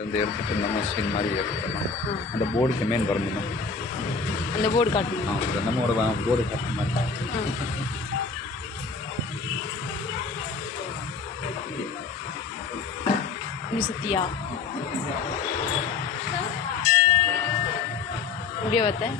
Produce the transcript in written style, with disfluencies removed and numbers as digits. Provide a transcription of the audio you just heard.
வந்து எடுத்துகிட்டு நம்ம ஸ்க்ரீன் மாதிரி எடுத்துக்கலாம். அந்த போர்டுக்கு மேன் வரணும். அந்த போர்டு காட்டணும். நம்மளோட போர்டு காட்டுற மாதிரி. இப்படி சுத்தியா இப்படியே பார்த்தேன்.